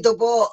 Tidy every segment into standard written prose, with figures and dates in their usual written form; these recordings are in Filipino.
Ito po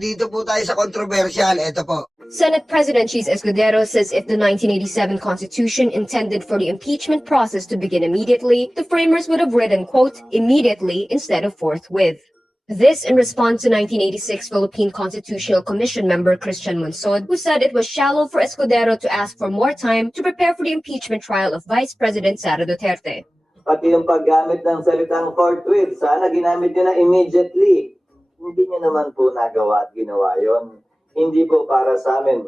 dito po tayo sa controversial. Ito po. Senate President Cheese Escudero says if the 1987 Constitution intended for the impeachment process to begin immediately, the framers would have written, quote, immediately instead of forthwith. This in response to 1986 Philippine Constitutional Commission member Christian Monsod, who said it was shallow for Escudero to ask for more time to prepare for the impeachment trial of Vice President Sara Duterte. Pati yung paggamit ng salitang forthwith, sana ginamit nyo na immediately. Hindi nyo naman po nagawa at ginawa yon. Hindi po para sa amin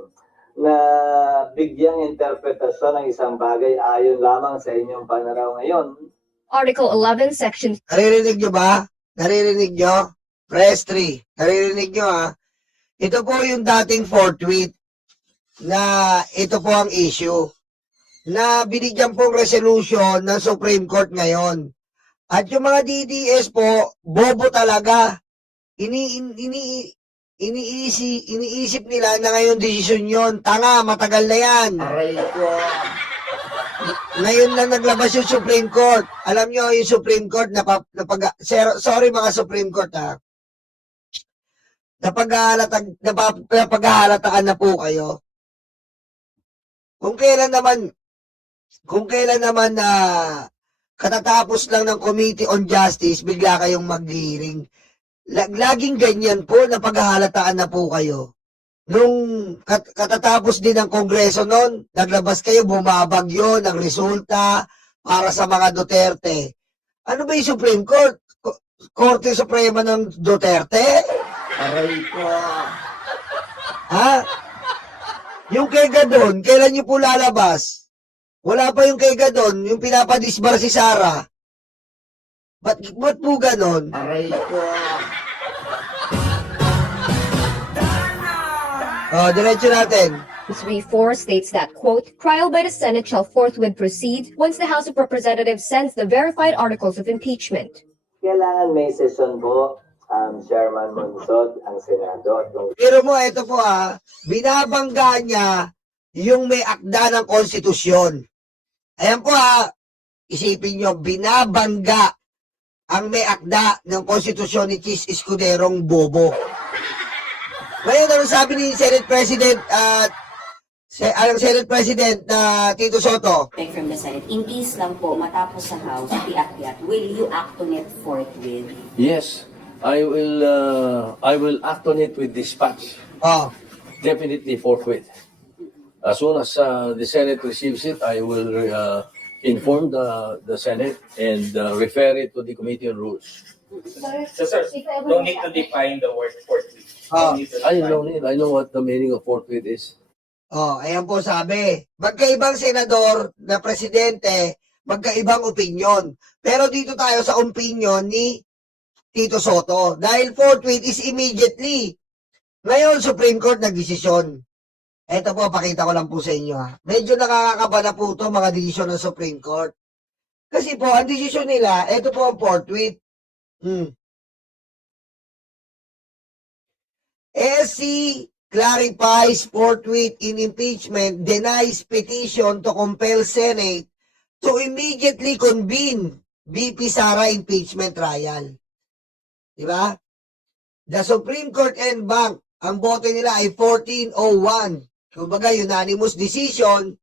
na bigyang interpretasyon ng isang bagay ayon lamang sa inyong pananaw ngayon. Article 11, Section... Naririnig nyo ba? Naririnig nyo? Press 3. Naririnig nyo ha? Ito po yung dating forthwith na ito po ang issue na binigyan pong resolution ng Supreme Court ngayon. At yung mga DDS po, bobo talaga. Iniisip nila na ngayon desisyon yon. Tanga, matagal na yan. Aray ko. Ngayon lang naglabas yung Supreme Court. Alam nyo, yung Supreme Court, sorry mga Supreme Court ha, napaghahalataan na po kayo. Kung kailan naman na katatapos lang ng Committee on Justice, bigla kayong mag-hearing. Laging ganyan po, napaghahalataan na po kayo. Nung katatapos din ng Kongreso noon, naglabas kayo, bumabagyo ng resulta para sa mga Duterte. Ano ba yung Supreme Court? Korte Suprema ng Duterte? Aray ko. Ha? Yung kay Gadon, kailan nyo po lalabas? Wala pa yung kay Gadon, yung pinapadisbar si Sara. Ba't po ganon? Aray ko. Diretso natin. Three 4 states that, quote, trial by the Senate shall forthwith proceed once the House of Representatives sends the verified articles of impeachment. Kailangan may session po Chairman Monsod ang Senado. Pero mo, ito po binabangga niya yung may akda ng konstitusyon. Ayan po isipin nyo, binabangga ang may akda ng konstitusyon ni Cheese Escuderong bobo. Ngayon, ano sabi ni Senate President Tito Soto? From the Senate, in case lang po matapos sa House, iakyat, will you act on it forthwith? Yes, I will act on it with dispatch. Definitely forthwith. As soon as the Senate receives it, I will inform the Senate and refer it to the Committee on Rules. So, sir, don't need to define the word forthwith. I know what the meaning of forthwith is. Ayan po sabi. Magkaibang senador na presidente, magkaibang opinion. Pero dito tayo sa opinion ni Tito Soto. Dahil forthwith is immediately. Ngayon, Supreme Court nagdesisyon. Ito po, pakita ko lang po sa inyo Medyo nakakakaba na po ito, mga desisyon ng Supreme Court. Kasi po, ang desisyon nila, ito po ang forthwith. SC clarifies forthwith in impeachment, denies petition to compel Senate to immediately convene VP Sara impeachment trial. Diba? The Supreme Court en banc, ang bote nila ay 1401. Kumbaga, unanimous decision,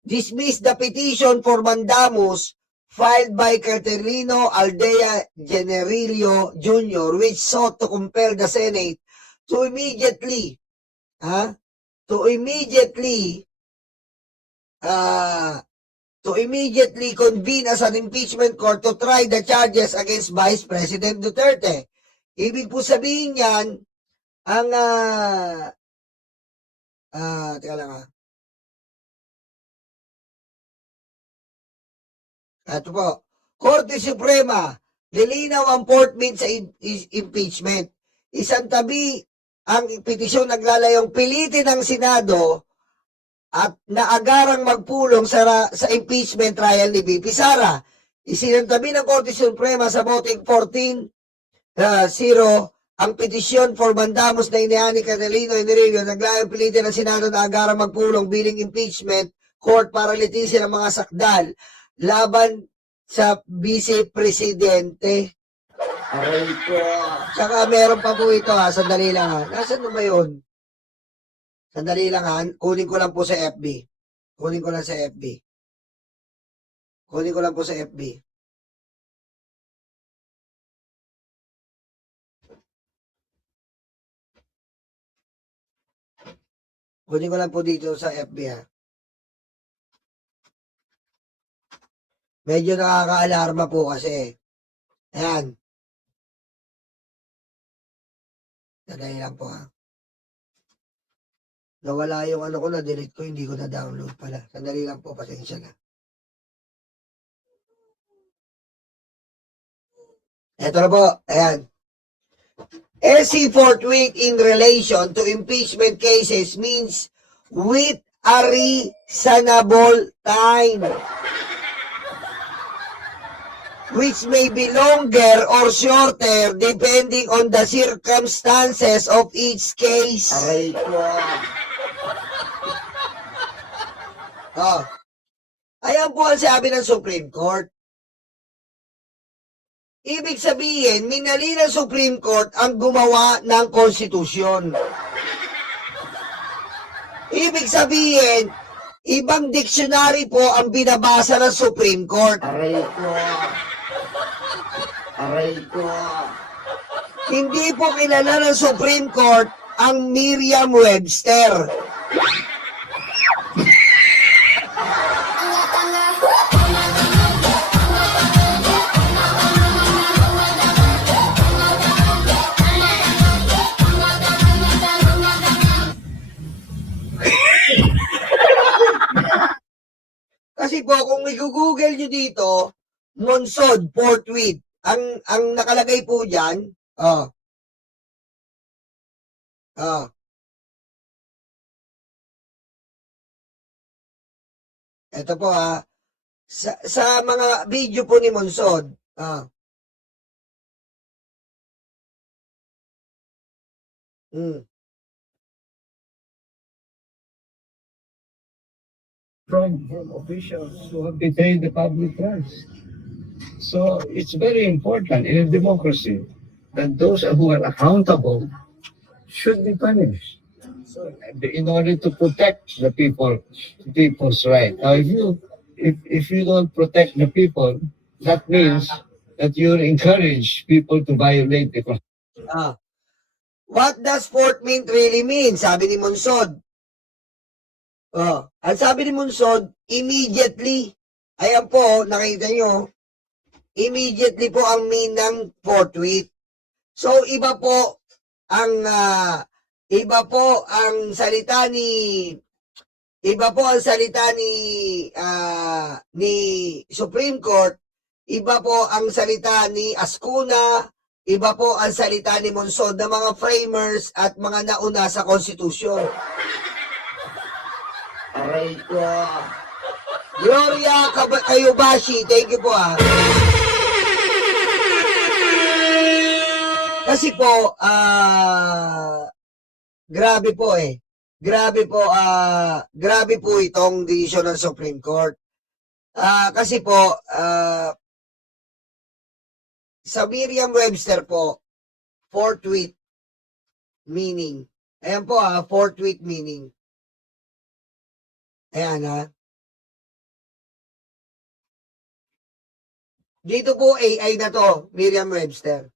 dismiss the petition for mandamus filed by Caterino Aldea Generilio Jr., which sought to compel the Senate to immediately convene as an impeachment court to try the charges against Vice President Duterte. Ibig po sabihin yan, ang teka lang Ito po, Korte Suprema, nilinaw ang portment sa impeachment. Isang tabi ang petisyon naglalayong pilitin ng Senado at naagarang magpulong sa impeachment trial ni VP Sara. Isinantabi ng Korte Suprema sa voting 14-0 ang petisyon for mandamus na inihain ni Catalino Enrillo naglayong pilitin ng Senado na agarang magpulong bilang impeachment court para litisin ang mga sakdal laban sa vice presidente. Aray ko. Tsaka meron pa po ito ha, sandali lang ha. Nasaan na ba yun? Sandali lang ha, kunin ko lang po sa FB. Kunin ko lang sa FB. Kunin ko lang po sa FB. Kunin ko lang po dito sa FB ha. Medyo nakaka-alarma po kasi. Ayan. Sandali lang po ha. Nawala yung ano ko, na-delete ko, hindi ko na-download pala. Sandali lang po, pasensya na. Eto na po, ayan. SC forthwith in relation to impeachment cases means with a reasonable time, which may be longer or shorter depending on the circumstances of each case. Aray ko. Oh. Ayan po ang sabi ng Supreme Court. Ibig sabihin, minali ng Supreme Court ang gumawa ng konstitusyon. Ibig sabihin, ibang dictionary po ang binabasa ng Supreme Court. Aray ko. Aray ko. Hindi po kilala ng Supreme Court ang Merriam-Webster. Kasi po, kung i-google nyo dito, Monsod, forthwith, ang nakalagay po dyan, ito po sa mga video po ni Monsod, from officials who have betrayed the public trust. So it's very important in a democracy that those who are accountable should be punished. So in order to protect the people's right. Now, if you don't protect the people, that means that you encourage people to violate the constitution. What does forthwith really mean? Sabi ni Monsod. Ang sabi ni Monsod, immediately. Ayan po, nakita nyo. Immediately po ang mean ng forthwith. So, iba po ang salita ni Supreme Court, iba po ang salita ni Ascuna, iba po ang salita ni Monsod na mga framers at mga nauna sa konstitusyon. Aray ko. Gloria Kayubashi, thank you po Kasi po, grabe po grabe po itong desisyon ng Supreme Court. Kasi po, sa Merriam-Webster po, forthwith meaning. Ayan po forthwith meaning. Ayan Dito po AI na to, Merriam-Webster.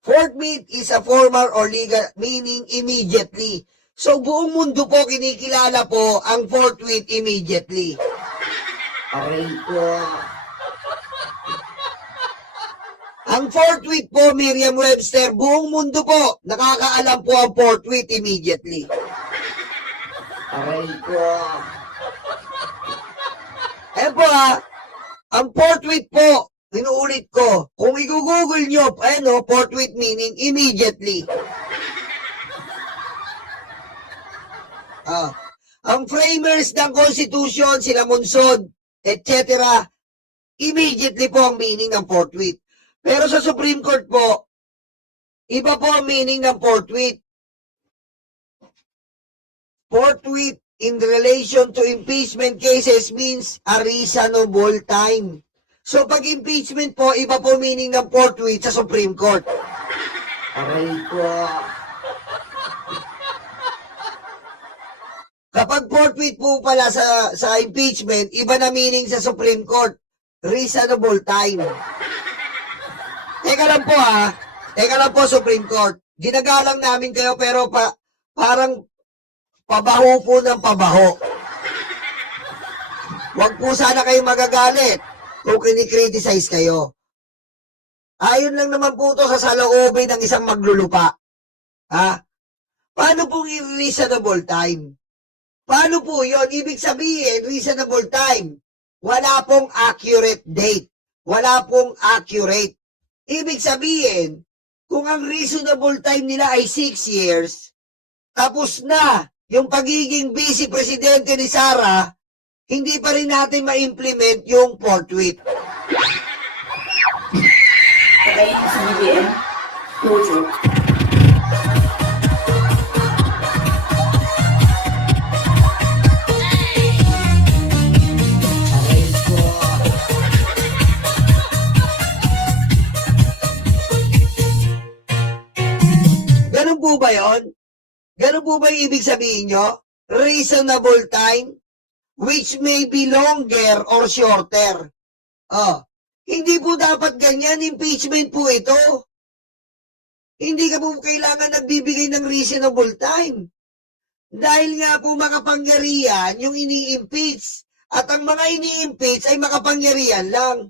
Forthwith is a formal or legal meaning immediately. So buong mundo po kinikilala po ang forthwith immediately. Aray ko. Ang forthwith po, Merriam-Webster, buong mundo po nakakaalam po ang forthwith immediately. Aray ko. Ayan po ang forthwith po, inuulit ko, kung i-google nyo, forthwith meaning immediately. Ang framers ng Constitution, sila Monsod, etc., immediately po ang meaning ng forthwith. Pero sa Supreme Court po, iba po ang meaning ng forthwith. Forthwith in relation to impeachment cases means a reasonable time. So, pag impeachment po, iba po meaning ng forthwith sa Supreme Court. Aray ko. Kapag forthwith po pala sa impeachment, iba na meaning sa Supreme Court. Reasonable time. Teka lang po Teka lang po, Supreme Court. Ginagalang namin kayo pero parang pabaho po ng pabaho. Huwag po sana kayo magagalit kung kinikriticize kayo. Ayon lang naman po to sa saloobin ng isang maglulupa. Paano pong reasonable time? Paano po yon? Ibig sabihin, reasonable time. Wala pong accurate date. Wala pong accurate. Ibig sabihin, kung ang reasonable time nila ay 6 years, tapos na yung pagiging vice presidente ni Sara, hindi pa rin natin ma-implement yung forthwith. Kaya sa BBM, no joke. Ganun po ba yun? Ganun po ba yung ibig sabihin nyo? Reasonable time, which may be longer or shorter. Hindi po dapat ganyan, impeachment po ito. Hindi ka po kailangan nagbibigay ng reasonable time. Dahil nga po makapangyarihan yung ini-impeach. At ang mga ini-impeach ay makapangyarihan lang.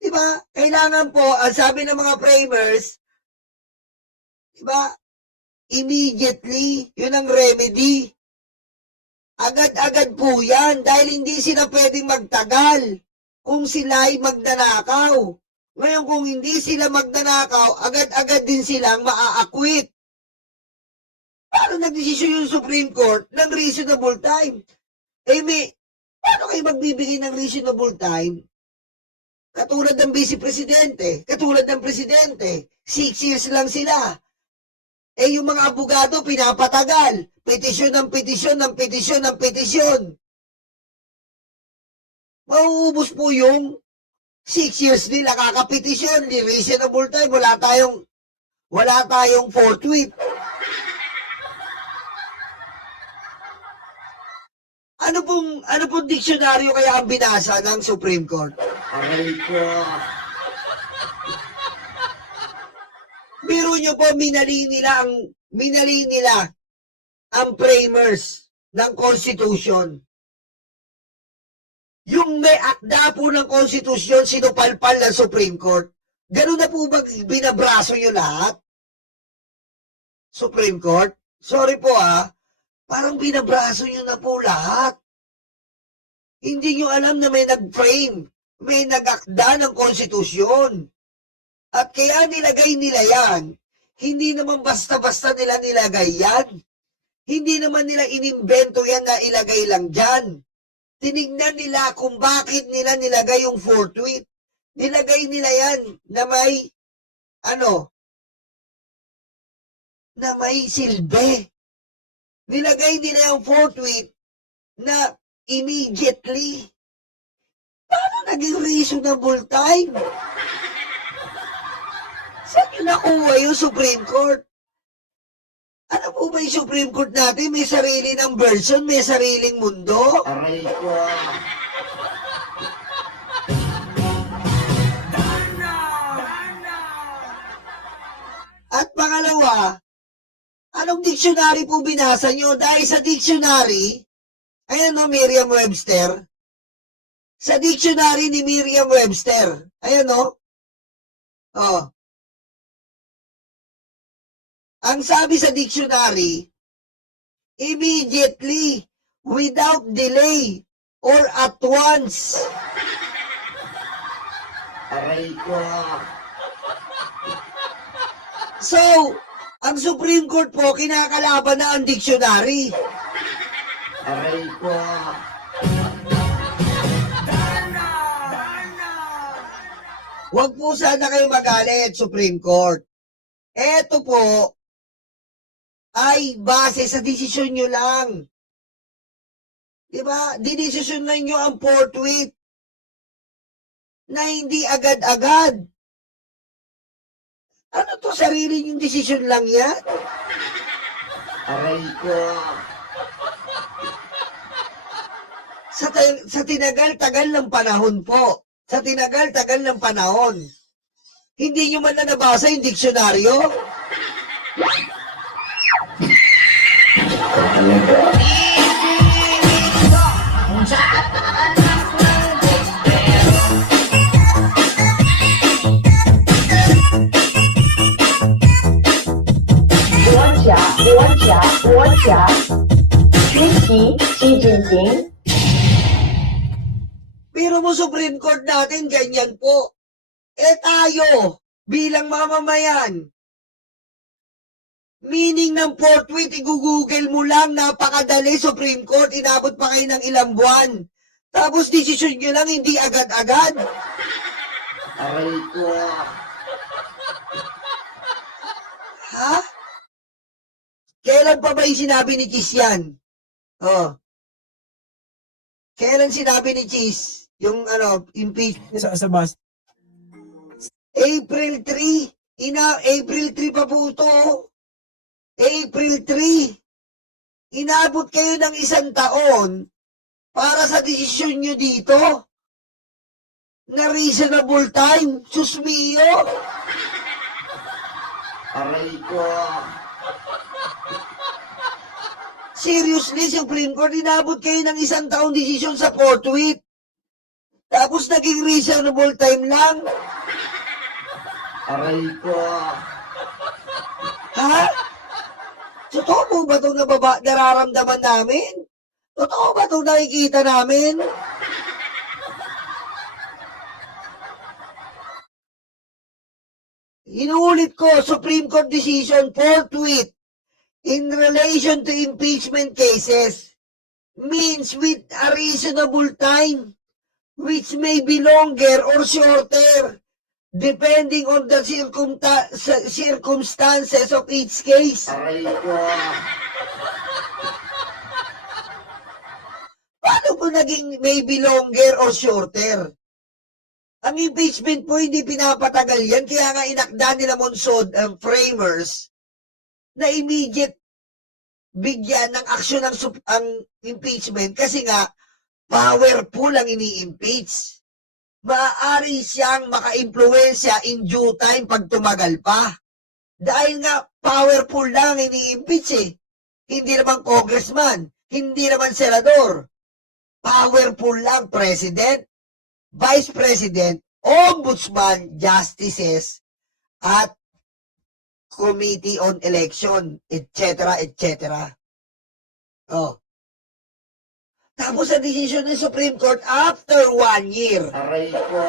Diba? Kailangan po, ang sabi ng mga framers, diba? Immediately, yun ang remedy. Agad-agad po yan dahil hindi sila pwedeng magtagal kung sila ay magnanakaw. Ngayon kung hindi sila magnanakaw, agad-agad din silang maa-acquit. Paano nagdesisyon yung Supreme Court ng reasonable time? Paano kayo magbibigay ng reasonable time? Katulad ng Vice Presidente, katulad ng Presidente, 6 years lang sila. Yung mga abogado, pinapatagal. Petisyon ng petisyon ng petisyon ng petisyon. Mauubos po yung 6 years nila kakapetisyon. Reasonable time. Wala tayong forthwith. Ano pong diksyonaryo kaya ang binasa ng Supreme Court? Aray ko. Biro nyo po, minali nila ang framers ng Constitution. Yung may akda po ng Constitution, sinupalpal ng Supreme Court. Ganun na po ba binabraso nyo lahat? Supreme Court? Sorry po parang binabraso nyo na po lahat. Hindi nyo alam na may nag-frame, may nag-akda ng Constitution. At kaya nilagay nila yan. Hindi naman basta-basta nila nilagay yan. Hindi naman nila inimbento yan na ilagay lang dyan. Tinignan nila kung bakit nila nilagay yung forthwith. Nilagay nila yan na may, na may silbi. Nilagay nila yung forthwith na immediately. Paano naging reasonable time? Saan yun nakuha yung Supreme Court? Ano po ba yung Supreme Court natin? May sarili ng version, may sariling mundo? Aray ko. At pangalawa, anong dictionary po binasa nyo? Dahil sa dictionary, ayan Merriam-Webster. Sa dictionary ni Merriam-Webster, ayan ang sabi sa dictionary, immediately, without delay, or at once. Aray ko. So, ang Supreme Court po, kinakalaban na ang dictionary. Aray ko. Huwag po sana kayo magalit, Supreme Court. Eto po, ay base sa desisyon nyo lang. Diba? Dinesisyon na nyo ang forthwith. na hindi agad-agad. Ano to, sarili yung desisyon lang yan? Aray ko. Sa tinagal-tagal ng panahon po. Sa tinagal-tagal ng panahon. Hindi nyo man na nabasa yung diksyonaryo? Pero mo Supreme Court natin, ganyan po. Tayo, bilang mamamayan, meaning ng forthwith, i-google mo lang, napakadali, Supreme Court, inabot pa kayo ng ilang buwan. Tapos desisyon nyo lang, hindi agad-agad. Aray ko. Ha? Kailan pa ba yung sinabi ni Chis yan? Oh. Kailan sinabi ni Chis? Yung impeachment? Sa bus. April 3. April 3 pa po ito. April 3. Inabot kayo ng 1 taon para sa desisyon nyo dito na reasonable time. Susmiyo. Aray ko. Seriously, Supreme Court, inabot kayo ng 1 taon desisyon sa forthwith. Tapos naging reasonable time lang. Aray ko. Ha? Totoo po ba itong nararamdaman namin? Totoo ba itong nakikita namin? Inuulit ko, Supreme Court decision forthwith in relation to impeachment cases means with a reasonable time, which may be longer or shorter, depending on the circumstances of each case. Paano po naging may be longer or shorter? Ang impeachment po hindi pinapatagal yan, kaya nga inakda nila Monsod, framers, na immediate bigyan ng aksyon ang impeachment kasi nga powerful ang ini-impeach. Maaari siyang maka-impluensya in due time pag tumagal pa. Dahil nga powerful lang ini-impeach eh. Hindi naman congressman, hindi naman senador. Powerful lang president, vice president, ombudsman, justices, at Committee on Election, etc., etc. Oh. Tapos ang decision ng Supreme Court after 1 year. Aray ko.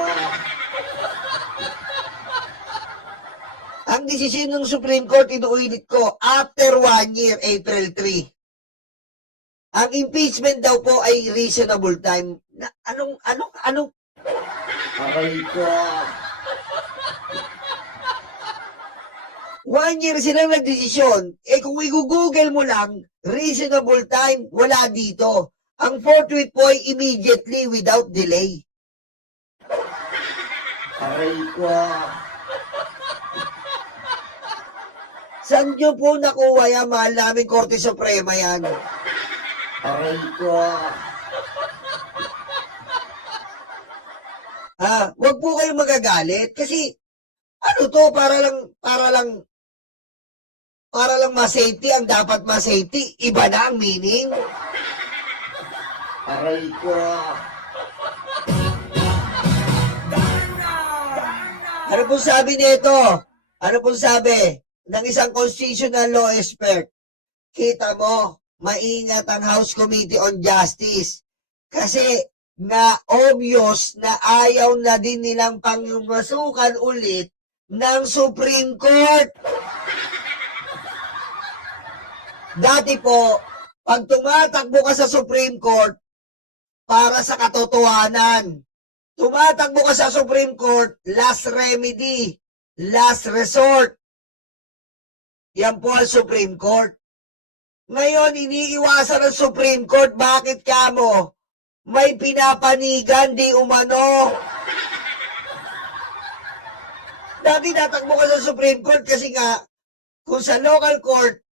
Ang decision ng Supreme Court, inuulit ko, after 1 year, April 3. Ang impeachment daw po ay reasonable time. Anong? Aray ko. 1 year silang nagdesisyon. Kung i-google mo lang, reasonable time, wala dito. Ang forthwith po ay immediately without delay. Aray ko. Saan nyo po nakuha yan? Mahal namin Korte Suprema yan. Aray ko. Wag po kayong magagalit kasi ano to, para lang ma-safety ang dapat ma-safety. Iba na ang meaning. Aray ko. Ano pong sabi nito? Ano pong sabi ng isang constitutional law expert? Kita mo, maingat ang House Committee on Justice. Kasi nga obvious na ayaw na din nilang pangmasukan ulit ng Supreme Court. Dati po, pag tumatakbo ka sa Supreme Court, para sa katotohanan, tumatakbo ka sa Supreme Court, last remedy, last resort. Yan po ang Supreme Court. Ngayon, iniiwasan ng Supreme Court, bakit kamo? May pinapanigan, di umano. Dati natakbo ka sa Supreme Court kasi nga, kung sa local court,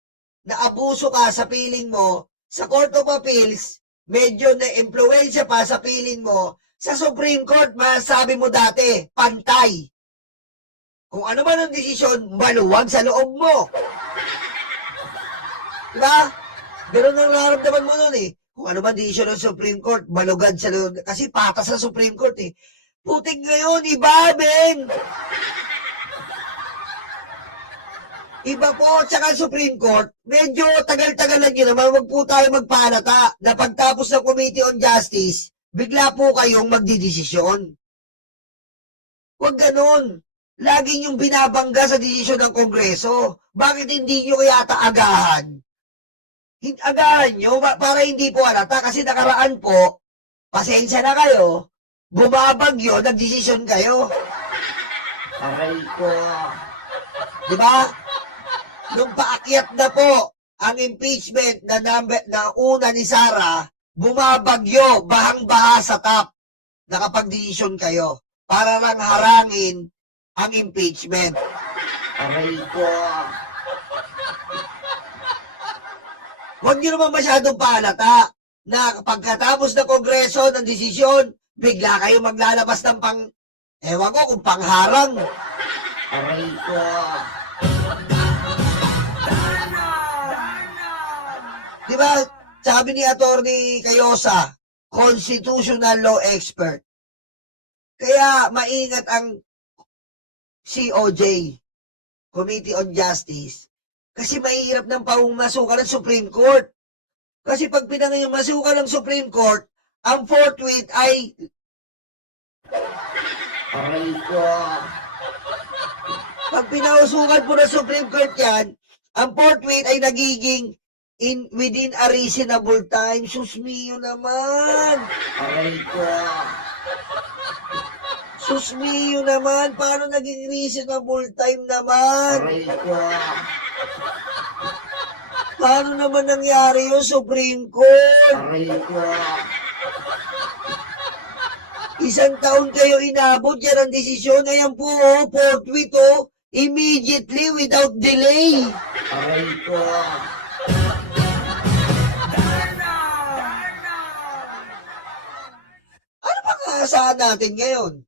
na abuso ka sa piling mo, sa Court of Appeals, medyo na-impluensya pa sa piling mo, sa Supreme Court, masabi mo dati, pantay. Kung ano man ang desisyon, maluwag sa loob mo. Diba? Ganun ang nararamdaman mo nun eh. Kung ano man desisyon ng Supreme Court, malugad sa loob. Kasi patas sa Supreme Court eh. Puting ngayon, iba, Ben! Iba po, tsaka Supreme Court, medyo tagal-tagalan nyo naman, wag po tayo magpahalata na pagtapos ng Committee on Justice, bigla po kayong magdidesisyon. Huwag ganun. Lagi yung binabangga sa desisyon ng Kongreso. Bakit hindi nyo kaya agahan? Agahan nyo para hindi po halata kasi nakaraan po, pasensya na kayo, bumabagyo, nagdesisyon kayo. Aray ko. Diba? Nung paakyat na po ang impeachment na una ni Sara, bumabagyo, bahang-baha sa top. Nakapag-desisyon kayo para lang harangin ang impeachment. Aray ko. Huwag nyo naman masyadong pahalata na pagkatapos ng Kongreso ng desisyon, bigla kayo maglalabas ng ewan ko kung pangharang. Aray ko. Diba, sabi ni Attorney Cayosa, constitutional law expert. Kaya maingat ang COJ, Committee on Justice, kasi mahirap ng pumasukan ng Supreme Court. Kasi pag pinangayamasukan ng Supreme Court, ang forthwith ay aray ko. Pag pinausukan po ng Supreme Court yan, ang forthwith ay nagiging within a reasonable time. Sus mio naman. Aray ko. Sus mio naman. Paano naging reasonable time naman? Aray ko. Paano naman nangyari yung Supreme Court? Aray ko. Isang taon kayo inabot yan ang desisyon. Ayan po, forthwith, immediately, without delay. Aray ko. Aasahan natin ngayon?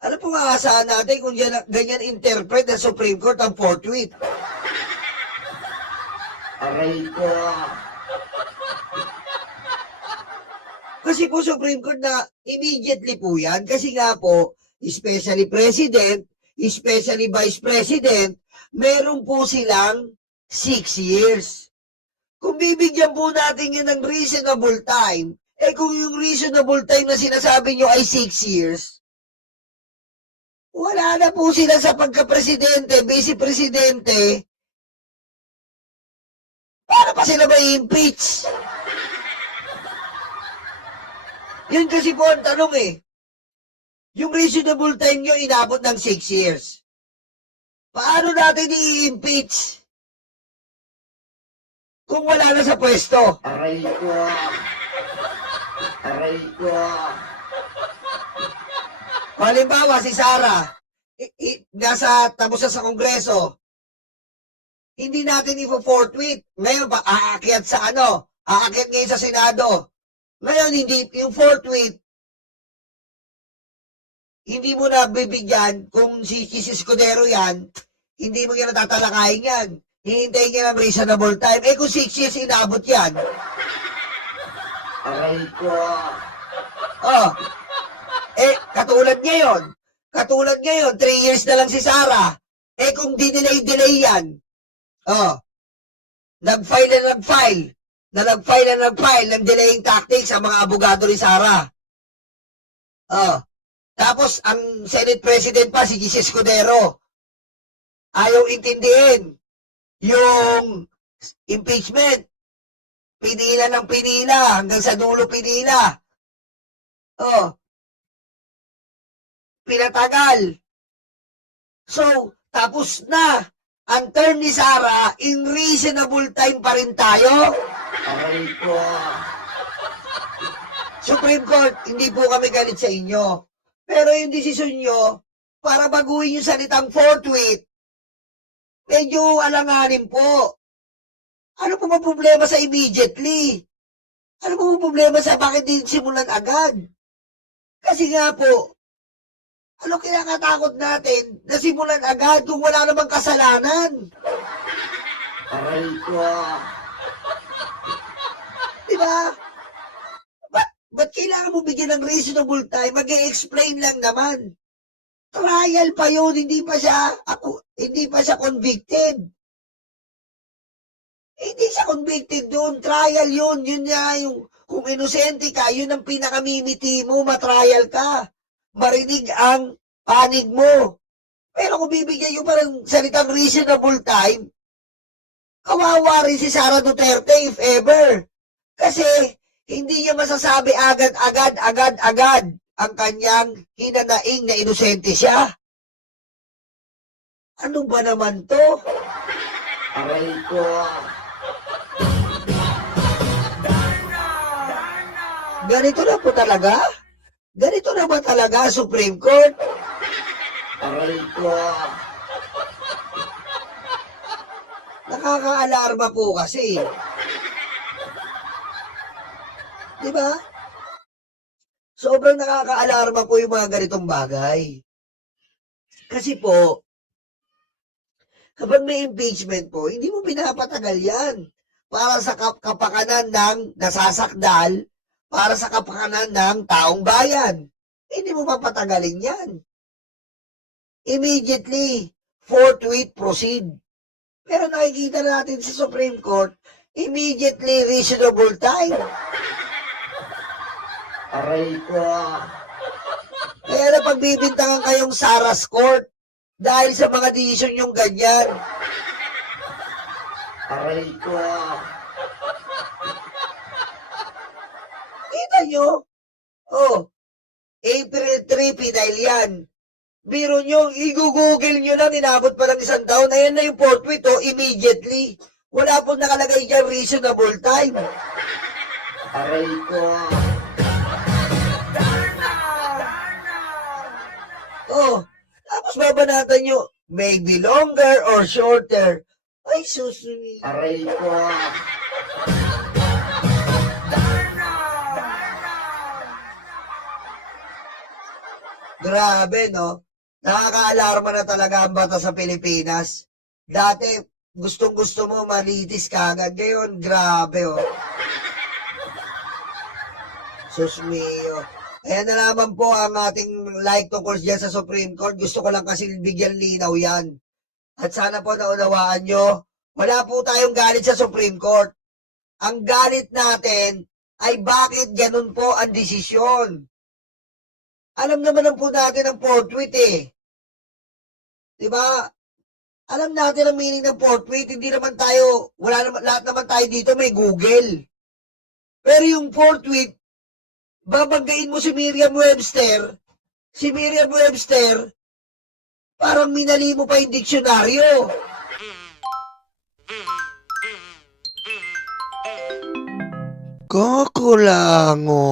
Ano pong aasahan natin kung ganyan interpret ng Supreme Court ang forthwith? Aray ko. Kasi po Supreme Court na immediately po yan. Kasi nga po, especially President, especially Vice President, meron po silang 6 years. Kung bibigyan po natin yun ng reasonable time, kung yung reasonable time na sinasabi nyo ay 6 years, wala na po sila sa pagka-presidente, vice-presidente, para pa sila ma-impeach? Yun kasi po ang tanong Yung reasonable time nyo inabot ng 6 years. Paano natin i-impeach kung wala na sa pwesto? Aray ko. Aray ko. Halimbawa, si Sara, nasa tapos na sa Kongreso, hindi natin i-forthwith. Ngayon, aakyat sa aakyat ngayon sa Senado. Ngayon, hindi, yung forthwith, hindi mo na bibigyan kung si Escudero yan, hindi mo yan natatalakayin yan. Hihintayin niya ng reasonable time. Kung 6 years inabot yan, aray ko. Katulad ngayon, 3 years na lang si Sara. Kung dinelay-delay yan, nag-file ng delaying tactics ang mga abogado ni Sara. Tapos, ang Senate President pa, si Jesus Escudero, ayaw intindihin yung impeachment. Pinila ng pinila, hanggang sa dulo pinila. Pinatagal. So, tapos na ang term ni Sara, in reasonable time pa rin tayo. Aray ko. Supreme Court, hindi po kami galit sa inyo. Pero yung desisyon nyo, para baguhin yung salitang forthwith, medyo alanganin po. Ano po ba problema sa immediately? Ano po ba problema sa bakit din simulan agad? Kasi nga po, ano kinakatakot natin na simulan agad kung wala namang kasalanan? Aray ko. Diba? Ba't kailangan mo bigyan ng reasonable time? Mag-i-explain lang naman. Trial pa yun, hindi pa siya convicted. Hindi siya convicted doon, trial yun. Yun nga yung, kung inosente ka, yun ang pinakamimiti mo, matrial ka. Marinig ang panig mo. Pero kung bibigyan yung parang salitang reasonable time, kawawa rin si Sara Duterte if ever. Kasi, hindi niya masasabi agad ang kanyang hinanaing na inosente siya. Ano ba naman to? Aray ko. Ganito na po talaga? Ganito na ba talaga, Supreme Court? Aray ko. Nakaka-alarma po kasi. Diba? Sobrang nakaka-alarma po yung mga ganitong bagay. Kasi po, kapag may impeachment po, hindi mo pinapatagal yan para sa kapakanan ng nasasakdal, para sa kapakanan ng taong bayan. Hindi mo papatagalin yan. Immediately, forthwith proceed. Pero nakikita natin sa Supreme Court, immediately reasonable time. Aray ko. Kaya na pagbibintangan kayong Sarah's Court dahil sa mga desisyon yung ganyan. Aray ko. Kita nyo? Oh, April 3, pinail yan. Biro nyo, i-google nyo lang, inabot pa lang 1 taon. Ayan na yung forthwith, oh, immediately. Wala po nakalagay dyan reasonable time. Aray ko. Oh, tapos babanatan nyo, maybe longer or shorter. Ay, susumi. Aray ko. Grabe, no? Nakaka-alarma na talaga ang bata sa Pilipinas. Dati, gustong-gusto mo malitis kagad. Ngayon, grabe, oh. Sus mio. Ayan na naman po ang ating like tungkol dyan sa Supreme Court. Gusto ko lang kasi bigyan linaw yan. At sana po naunawaan nyo, wala po tayong galit sa Supreme Court. Ang galit natin ay bakit ganun po ang desisyon. Alam naman po natin ang forthwith eh. Diba? Alam natin ang meaning ng forthwith. Hindi naman tayo, lahat naman tayo dito may Google. Pero yung forthwith, babanggain mo si Merriam-Webster, parang minali mo pa yung diksyonaryo. Kakulango.